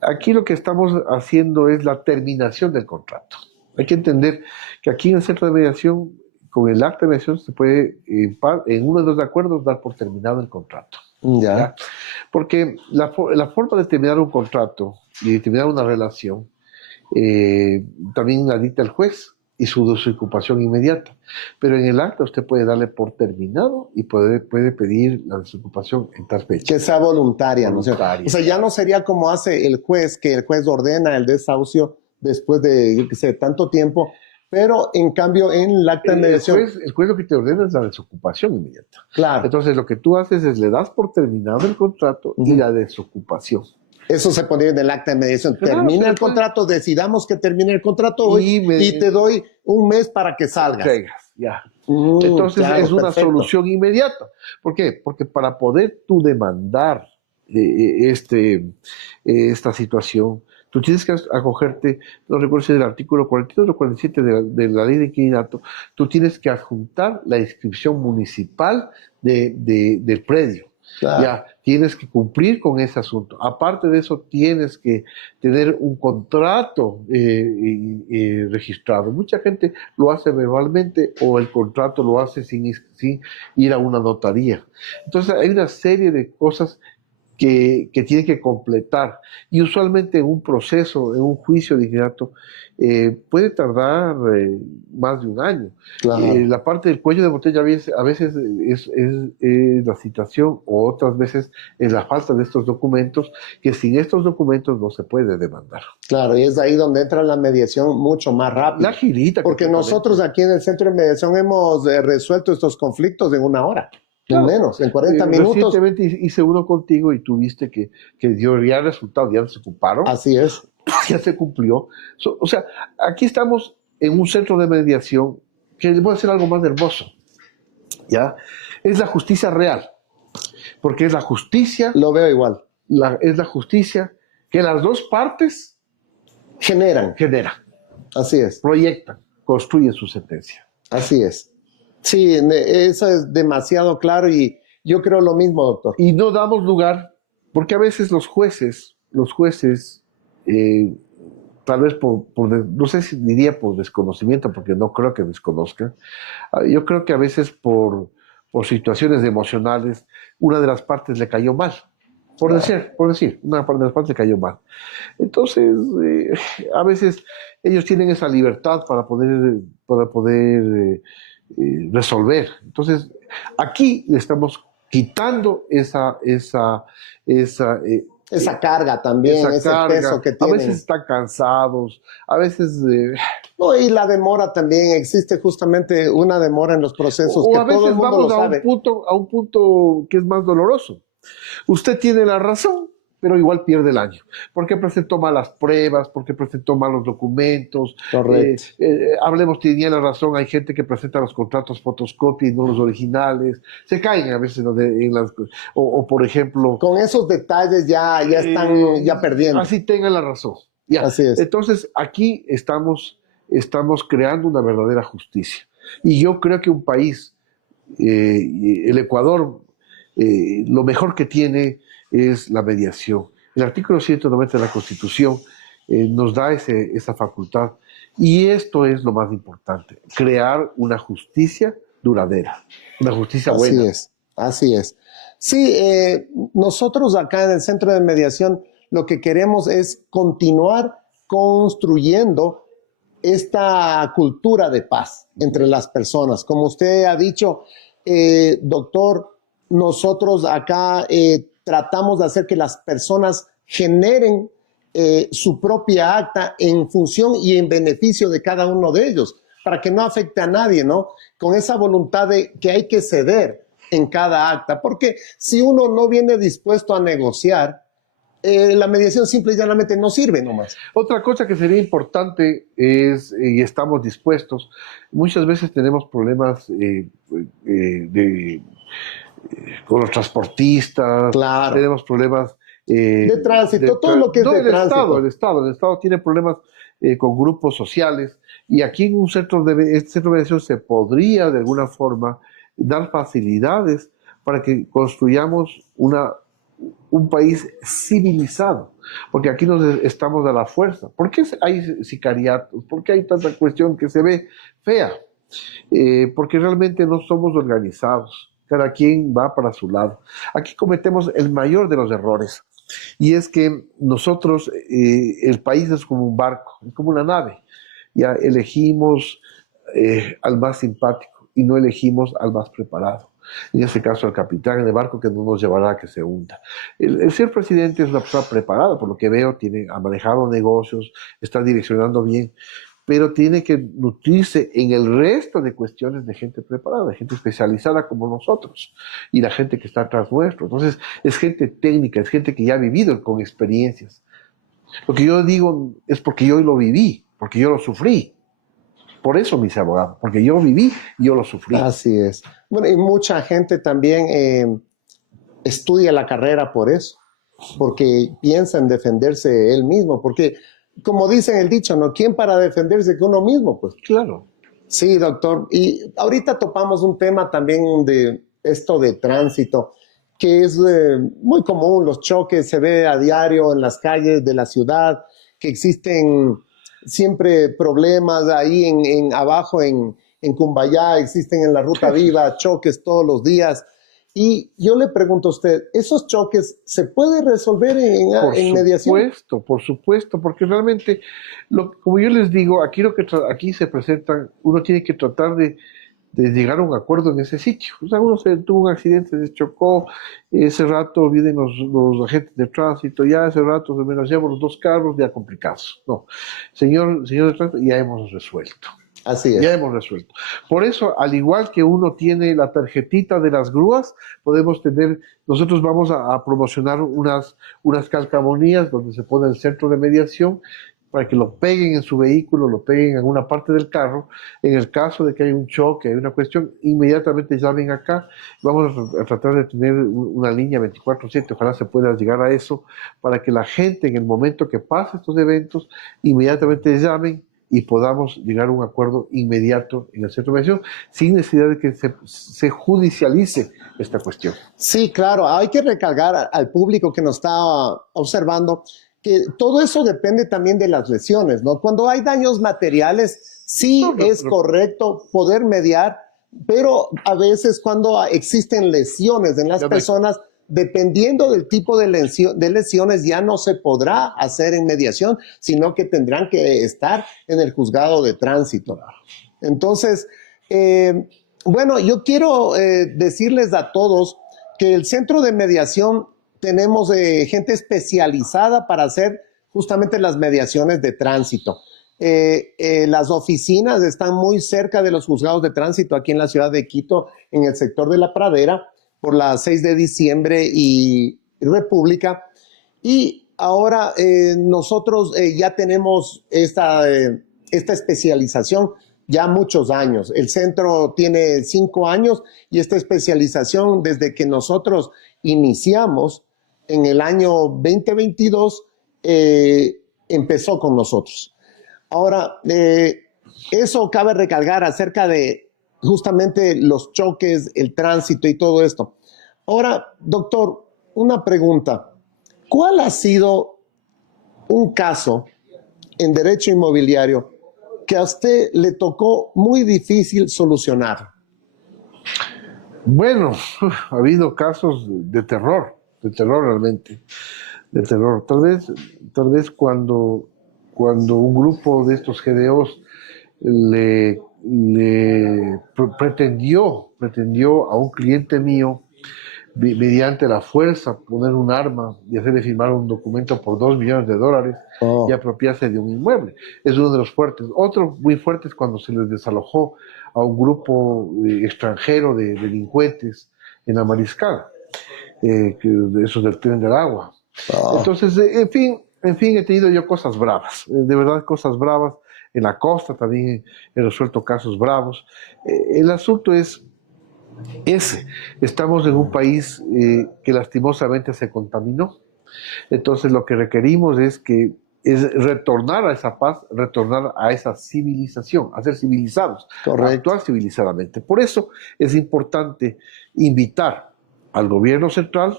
Aquí lo que estamos haciendo es la terminación del contrato. Hay que entender que aquí en el centro de mediación, con el acta de mediación, se puede, en uno de los acuerdos, dar por terminado el contrato. ¿Ya? Porque la forma de terminar un contrato y de terminar una relación también la dicta el juez y su desocupación inmediata. Pero en el acta usted puede darle por terminado y puede pedir la desocupación en tal fecha. Que sea voluntaria, ¿no? O sea, ya no sería como hace el juez, que el juez ordena el desahucio después de, yo qué sé, tanto tiempo, pero en cambio en el acta de mediación... El juez lo que te ordena es la desocupación inmediata. Claro. Entonces lo que tú haces es le das por terminado el contrato y la desocupación. Eso se pone en el acta de mediación. Termina el contrato, decidamos que termine el contrato hoy y te doy un mes para que salgas. Ya. Entonces claro, es una perfecto. solución inmediata. ¿Por qué? Porque para poder tú demandar esta situación, tú tienes que acogerte, no recuerdo si del artículo 42 o 47 de la ley de inquilinato, tú tienes que adjuntar la inscripción municipal del predio. Claro. Ya, tienes que cumplir con ese asunto. Aparte de eso, tienes que tener un contrato registrado. Mucha gente lo hace verbalmente o el contrato lo hace sin ir a una notaría. Entonces, hay una serie de cosas que tienen que completar. Y usualmente en un proceso, en un juicio de inquilinato, puede tardar más de un año. Claro. La parte del cuello de botella a veces es la citación, o otras veces es la falta de estos documentos, que sin estos documentos no se puede demandar. Claro, y es ahí donde entra la mediación mucho más rápido. La girita. Porque nosotros aquí en el centro de mediación hemos resuelto estos conflictos en una hora. Claro. Menos, en 40 minutos. Recientemente hice uno contigo y tú viste que dio ya resultado, ya se ocuparon. Así es. Ya se cumplió. O sea, aquí estamos en un centro de mediación que les voy a decir algo más hermoso. ¿Ya? Es la justicia real. Porque es la justicia. Lo veo igual. Es la justicia que las dos partes generan. Así es. Proyectan, construyen su sentencia. Así es. Sí, eso es demasiado claro y yo creo lo mismo, doctor. Y no damos lugar, porque a veces los jueces, tal vez no sé si diría por desconocimiento, porque no creo que desconozcan, yo creo que a veces por situaciones emocionales, una de las partes le cayó mal. Por decir, una de las partes le cayó mal. Entonces, a veces ellos tienen esa libertad para poder resolver. Entonces, aquí le estamos quitando esa carga también, ese peso que tienen. A veces están cansados, a veces... No, y la demora también, existe justamente una demora en los procesos que todo el mundo lo sabe. A un punto que es más doloroso. Usted tiene la razón, pero igual pierde el año. Porque presentó malas pruebas, porque presentó malos documentos. Correcto. Hablemos, tenía la razón, hay gente que presenta los contratos fotoscopia y no los originales. Se caen a veces o por ejemplo... Con esos detalles ya están perdiendo. Así tengan la razón. Ya. Así es. Entonces, aquí estamos creando una verdadera justicia. Y yo creo que un país, el Ecuador, lo mejor que tiene es la mediación. El artículo 190 de la Constitución nos da esa facultad. Y esto es lo más importante, crear una justicia duradera, una justicia Así buena. es, así es. Sí, nosotros acá en el Centro de Mediación lo que queremos es continuar construyendo esta cultura de paz entre las personas. Como usted ha dicho, doctor, nosotros acá tratamos de hacer que las personas generen su propia acta en función y en beneficio de cada uno de ellos, para que no afecte a nadie, ¿no? Con esa voluntad de que hay que ceder en cada acta, porque si uno no viene dispuesto a negociar, la mediación simple y llanamente no sirve nomás. Otra cosa que sería importante es, y estamos dispuestos, muchas veces tenemos problemas con los transportistas, Claro. tenemos problemas De tránsito, todo lo que es no, de tránsito. el Estado tiene problemas con grupos sociales, y aquí en este centro de mediación se podría de alguna forma dar facilidades para que construyamos un país civilizado, porque aquí nos estamos a la fuerza. ¿Por qué hay sicariatos? ¿Por qué hay tanta cuestión que se ve fea? Porque realmente no somos organizados, cada quien va para su lado. Aquí cometemos el mayor de los errores, y es que nosotros, el país es como un barco, es como una nave. Ya elegimos al más simpático y no elegimos al más preparado. En este caso, al capitán en el barco que no nos llevará a que se hunda. El señor presidente es una persona preparada, por lo que veo, ha manejado negocios, está direccionando bien, pero tiene que nutrirse en el resto de cuestiones de gente preparada, de gente especializada como nosotros, y la gente que está atrás nuestro. Entonces, es gente técnica, es gente que ya ha vivido con experiencias. Lo que yo digo es porque yo lo viví, porque yo lo sufrí. Por eso me hice abogado, porque yo viví y yo lo sufrí. Así es. Bueno, y mucha gente también estudia la carrera por eso, porque piensa en defenderse él mismo, porque como dicen el dicho, ¿no? ¿Quién para defenderse que uno mismo? Pues Claro. sí, doctor. Y ahorita topamos un tema también de esto de tránsito, que es muy común, los choques se ve a diario en las calles de la ciudad, que existen siempre problemas ahí abajo en Cumbayá, existen en la Ruta Viva, choques todos los días. Y yo le pregunto a usted, ¿esos choques se pueden resolver en mediación? Por supuesto, porque realmente, como yo les digo, aquí se presentan, uno tiene que tratar de llegar a un acuerdo en ese sitio. O sea, uno tuvo un accidente, se chocó, ese rato vienen los agentes de tránsito, ya ese rato se me nos llevan los dos carros, ya complicados. No, señor de tránsito, ya hemos resuelto. Así es. Ya hemos resuelto. Por eso, al igual que uno tiene la tarjetita de las grúas, nosotros vamos a promocionar unas calcamonías donde se pone el centro de mediación para que lo peguen en su vehículo, lo peguen en una parte del carro. En el caso de que haya un choque, hay una cuestión, inmediatamente llamen acá. Vamos a tratar de tener una línea 24/7, ojalá se pueda llegar a eso, para que la gente en el momento que pase estos eventos, inmediatamente llamen y podamos llegar a un acuerdo inmediato en el centro de mediación, sin necesidad de que se judicialice esta cuestión. Sí, claro, hay que recalcar al público que nos está observando que todo eso depende también de las lesiones, ¿no? Cuando hay daños materiales, sí es correcto poder mediar, pero a veces cuando existen lesiones en las personas, dependiendo del tipo de lesiones, ya no se podrá hacer en mediación, sino que tendrán que estar en el juzgado de tránsito. Entonces, bueno, yo quiero decirles a todos que el centro de mediación tenemos gente especializada para hacer justamente las mediaciones de tránsito. Las oficinas están muy cerca de los juzgados de tránsito aquí en la ciudad de Quito, en el sector de La Pradera, por la 6 de diciembre y República. Y ahora nosotros ya tenemos esta especialización ya muchos años. El centro tiene 5 años y esta especialización desde que nosotros iniciamos en el año 2022 empezó con nosotros. Ahora, eso cabe recalcar acerca de justamente los choques, el tránsito y todo esto. Ahora, doctor, una pregunta. ¿Cuál ha sido un caso en derecho inmobiliario que a usted le tocó muy difícil solucionar? Bueno, ha habido casos de terror realmente, de terror. Tal vez cuando un grupo de estos GDOs pretendió a un cliente mío, mediante la fuerza, poner un arma y hacerle firmar un documento por $2 millones y Oh, apropiarse de un inmueble. Es uno de los fuertes. Otro muy fuerte es cuando se les desalojó a un grupo extranjero de delincuentes en la Mariscal, de esos del Tren del Agua. oh, Entonces, en fin, he tenido yo cosas bravas, de verdad cosas bravas. En la costa también he resuelto casos bravos. El asunto es ese. Estamos en un país que lastimosamente se contaminó. Entonces lo que requerimos es retornar a esa paz, retornar a esa civilización, a ser civilizados, a correcto. actuar civilizadamente. Por eso es importante invitar al gobierno central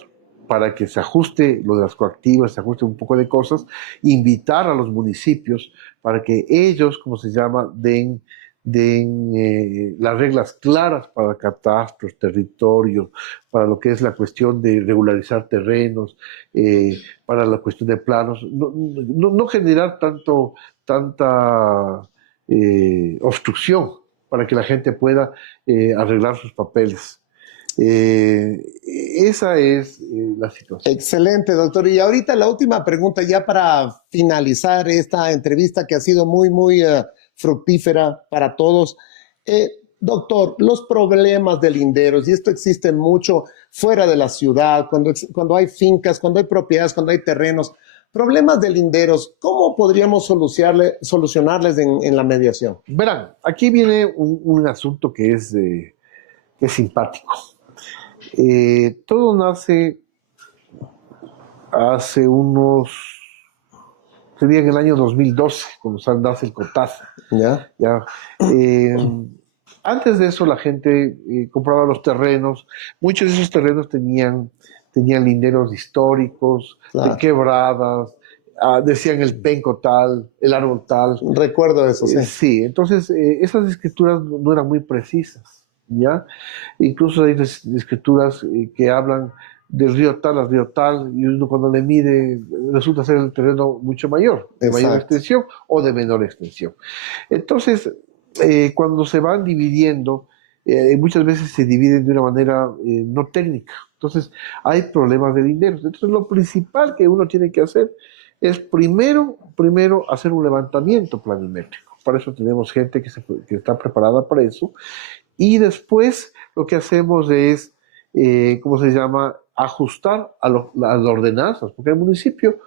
para que se ajuste lo de las coactivas, se ajuste un poco de cosas, invitar a los municipios para que ellos, como se llama, den las reglas claras para catastros, territorios, para lo que es la cuestión de regularizar terrenos, para la cuestión de planos, no generar tanta obstrucción para que la gente pueda arreglar sus papeles. Eh, Esa es la situación. Excelente, doctor. Y ahorita la última pregunta, ya para finalizar esta entrevista que ha sido muy fructífera para todos. Doctor, los problemas de linderos, y esto existe mucho fuera de la ciudad, cuando hay fincas, cuando hay propiedades, cuando hay terrenos, problemas de linderos, ¿cómo podríamos solucionarles en la mediación? Verán, aquí viene un asunto que es simpático. Todo nace hace sería en el año 2012, cuando nace el COTAS. ¿Ya? ¿Ya? Eh, Antes de eso la gente compraba los terrenos, muchos de esos terrenos tenían linderos históricos, de Claro. quebradas, decían el penco tal, el árbol tal. Recuerdo eso, sí. Sí, entonces esas escrituras no eran muy precisas, ¿ya? Incluso hay escrituras que hablan del río tal al río tal, y uno cuando le mide resulta ser el terreno mucho mayor, de mayor Exacto. extensión o de menor extensión. Entonces, cuando se van dividiendo, muchas veces se dividen de una manera no técnica. Entonces, hay problemas de dinero. Entonces, lo principal que uno tiene que hacer es primero hacer un levantamiento planimétrico. Para eso tenemos gente que está preparada para eso. Y después lo que hacemos es, ¿cómo se llama? Ajustar a las ordenanzas, porque el municipio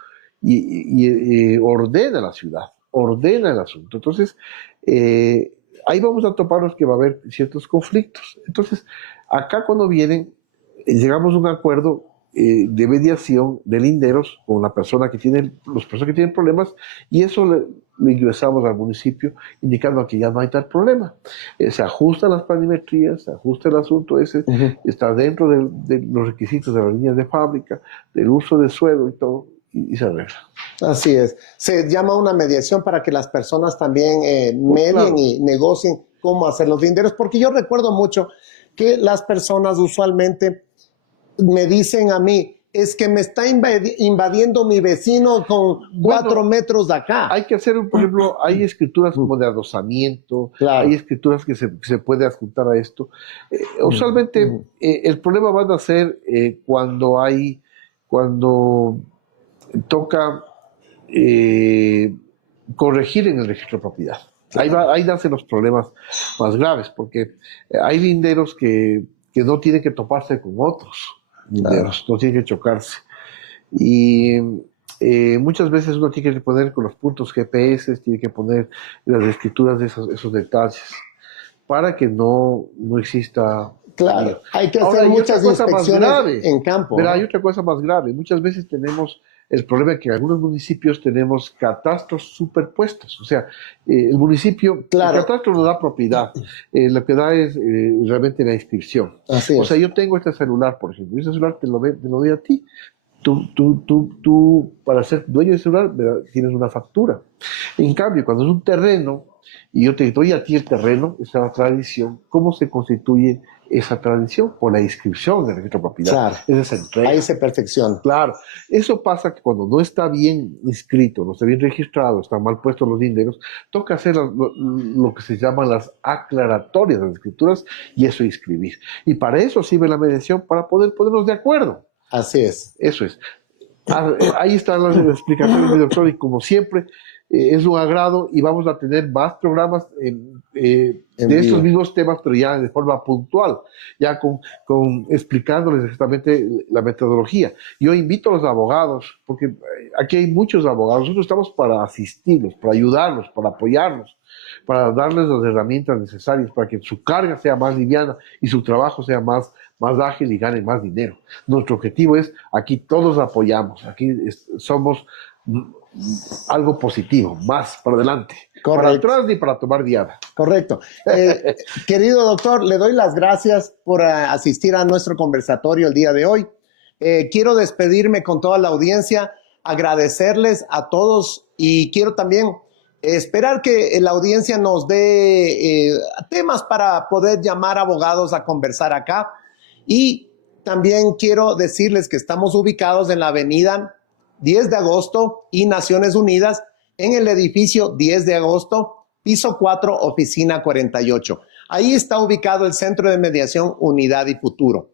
ordena la ciudad, ordena el asunto. Entonces, ahí vamos a toparnos que va a haber ciertos conflictos. Entonces, acá cuando vienen, llegamos a un acuerdo de mediación de linderos con la persona que tiene, los personas que tienen problemas, y eso le ingresamos al municipio indicando que ya no hay tal problema. Se ajustan las planimetrías, se ajusta el asunto ese, Ujú. está dentro de los requisitos de las líneas de fábrica, del uso de suelo y todo, y se arregla. Así es. Se llama una mediación para que las personas también medien Claro. y negocien cómo hacer los linderos, porque yo recuerdo mucho que las personas usualmente me dicen a mí, es que me está invadiendo mi vecino con Bueno, 4 metros de acá. hay que hacer, por ejemplo, hay escrituras como de adosamiento, Claro. hay escrituras que se puede adjuntar a esto. Usualmente el problema va a ser cuando toca corregir en el registro de propiedad. Ahí nacen los problemas más graves, porque hay linderos que no tienen que toparse con otros linderos, no tienen que chocarse. Y muchas veces uno tiene que poner con los puntos GPS, tiene que poner las escrituras de esos detalles para que no exista. Claro, hay que Ahora hacer hay otra muchas cosa más inspecciones grave. en campo, Verá, ¿no? hay otra cosa más grave. Muchas veces tenemos El problema es que en algunos municipios tenemos catastros superpuestos. O sea, el municipio, Claro. el catastro no da propiedad, lo que da es realmente la inscripción. Así O es. sea, yo tengo este celular, por ejemplo, y ese celular te lo doy a ti. Tú, para ser dueño del celular, tienes una factura. En cambio, cuando es un terreno, y yo te doy a ti el terreno, esa es la tradición, ¿cómo se constituye esa tradición? Por la inscripción del registro de propiedad. Claro. Es esa entrega. Ahí se perfecciona. Claro, eso pasa que cuando no está bien inscrito, no está bien registrado, están mal puestos los dineros, toca hacer lo que se llaman las aclaratorias de las escrituras y eso inscribir. Y para eso sirve la mediación, para poder ponernos de acuerdo. Así es. Eso es. Ahí están las explicaciones, mi doctor, y como siempre, es un agrado y vamos a tener más programas de estos mismos temas, pero ya de forma puntual, ya con explicándoles exactamente la metodología. Yo invito a los abogados, porque aquí hay muchos abogados, nosotros estamos para asistirlos, para ayudarlos, para apoyarlos, para darles las herramientas necesarias para que su carga sea más liviana y su trabajo sea más ágil y ganen más dinero. Nuestro objetivo es, aquí todos apoyamos, aquí somos algo positivo, más para adelante. Correcto. Para atrás ni para tomar diada. Correcto. Querido doctor, le doy las gracias por asistir a nuestro conversatorio el día de hoy. Quiero despedirme con toda la audiencia, agradecerles a todos y quiero también esperar que la audiencia nos dé temas para poder llamar abogados a conversar acá. Y también quiero decirles que estamos ubicados en la avenida 10 de agosto y Naciones Unidas, en el edificio 10 de agosto, piso 4, oficina 48. Ahí está ubicado el Centro de Mediación Unidad y Futuro.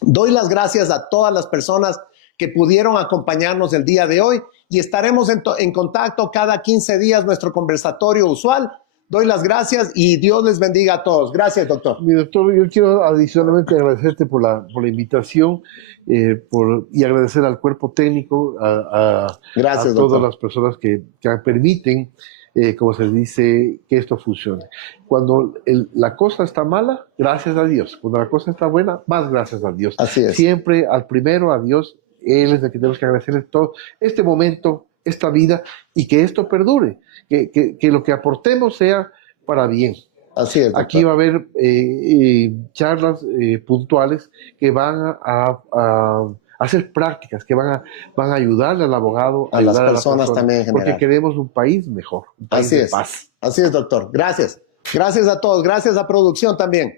Doy las gracias a todas las personas que pudieron acompañarnos el día de hoy y estaremos en contacto cada 15 días, nuestro conversatorio usual. Doy las gracias y Dios les bendiga a todos. Gracias, doctor. Mi doctor, yo quiero adicionalmente agradecerte por la invitación y agradecer al cuerpo técnico, Gracias, a todas doctor. las personas que permiten, como se dice, que esto funcione. Cuando la cosa está mala, gracias a Dios. Cuando la cosa está buena, más gracias a Dios. Así es. Siempre al primero, a Dios, Él es el que tenemos que agradecerle todo este momento, esta vida, y que esto perdure, que lo que aportemos sea para bien. Así es, doctor. Aquí va a haber charlas puntuales que van a hacer prácticas, que van a ayudarle al abogado, a las personas también en general. porque queremos un país mejor, un país de paz. Así es, doctor. Gracias. Gracias a todos. Gracias a producción también.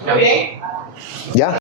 ¿Está bien? Ya.